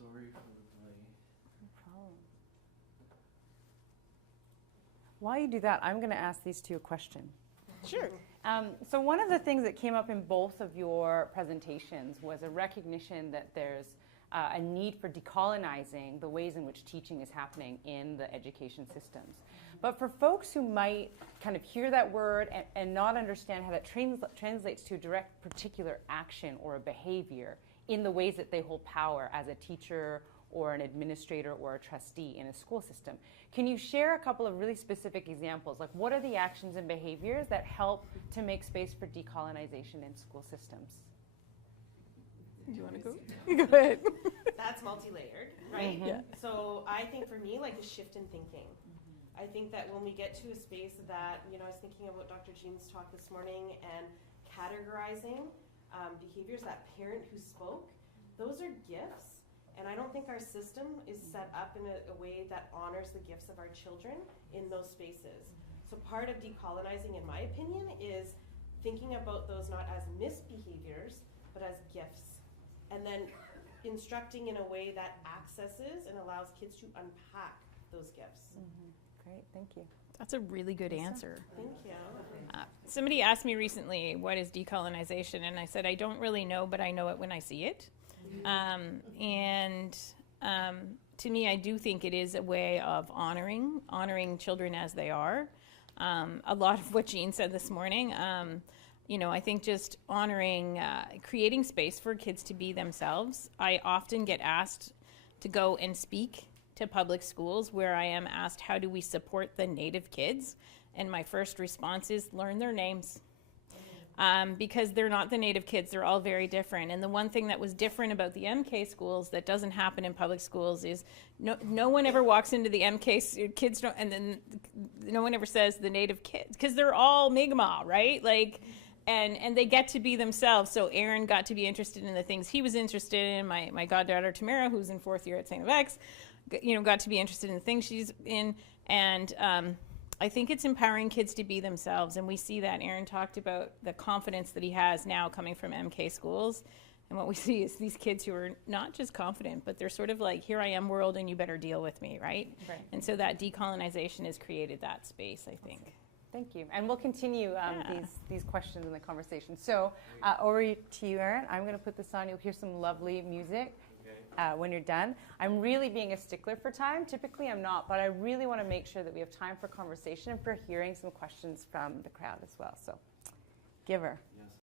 Sorry for the delay. No problem. While you do that, I'm going to ask these two a question. Sure. So one of the things that came up in both of your presentations was a recognition that there's a need for decolonizing the ways in which teaching is happening in the education systems. But for folks who might kind of hear that word and not understand how that translates to a direct particular action or a behavior in the ways that they hold power as a teacher or an administrator or a trustee in a school system, can you share a couple of really specific examples? Like, what are the actions and behaviors that help to make space for decolonization in school systems? Do you want to go? Go ahead. That's multi-layered, right? Mm-hmm. Yeah. So I think for me, like a shift in thinking. I think that when we get to a space that, I was thinking about Dr. Jean's talk this morning and categorizing behaviors, that parent who spoke, those are gifts. And I don't think our system is set up in a way that honors the gifts of our children in those spaces. So part of decolonizing, in my opinion, is thinking about those not as misbehaviors, but as gifts. And then instructing in a way that accesses and allows kids to unpack those gifts. Mm-hmm. Great, thank you. That's a really good answer. Thank you. Somebody asked me recently, what is decolonization? And I said, I don't really know, but I know it when I see it. To me, I do think it is a way of honoring children as they are. A lot of what Jean said this morning, I think just honoring, creating space for kids to be themselves. I often get asked to go and speak to public schools where I am asked, how do we support the Native kids? And my first response is, learn their names. Because they're not the Native kids, they're all very different. And the one thing that was different about the MK schools that doesn't happen in public schools is no one ever walks into the MK kids, and then no one ever says the Native kids, because they're all Mi'kmaq, right? Like, and they get to be themselves. So Aaron got to be interested in the things he was interested in. My goddaughter Tamara, who's in 4th year at St. FX, got to be interested in the things she's in. And I think it's empowering kids to be themselves, and we see that. Aaron talked about the confidence that he has now coming from MK schools, and what we see is these kids who are not just confident, but they're sort of like, here I am world, and you better deal with me, right? Right. And so that decolonization has created that space, I think. Thank you. And we'll continue these questions in the conversation. So over to you, Aaron. I'm going to put this on. You'll hear some lovely music. When you're done. I'm really being a stickler for time. Typically I'm not, but I really want to make sure that we have time for conversation and for hearing some questions from the crowd as well. So, give her.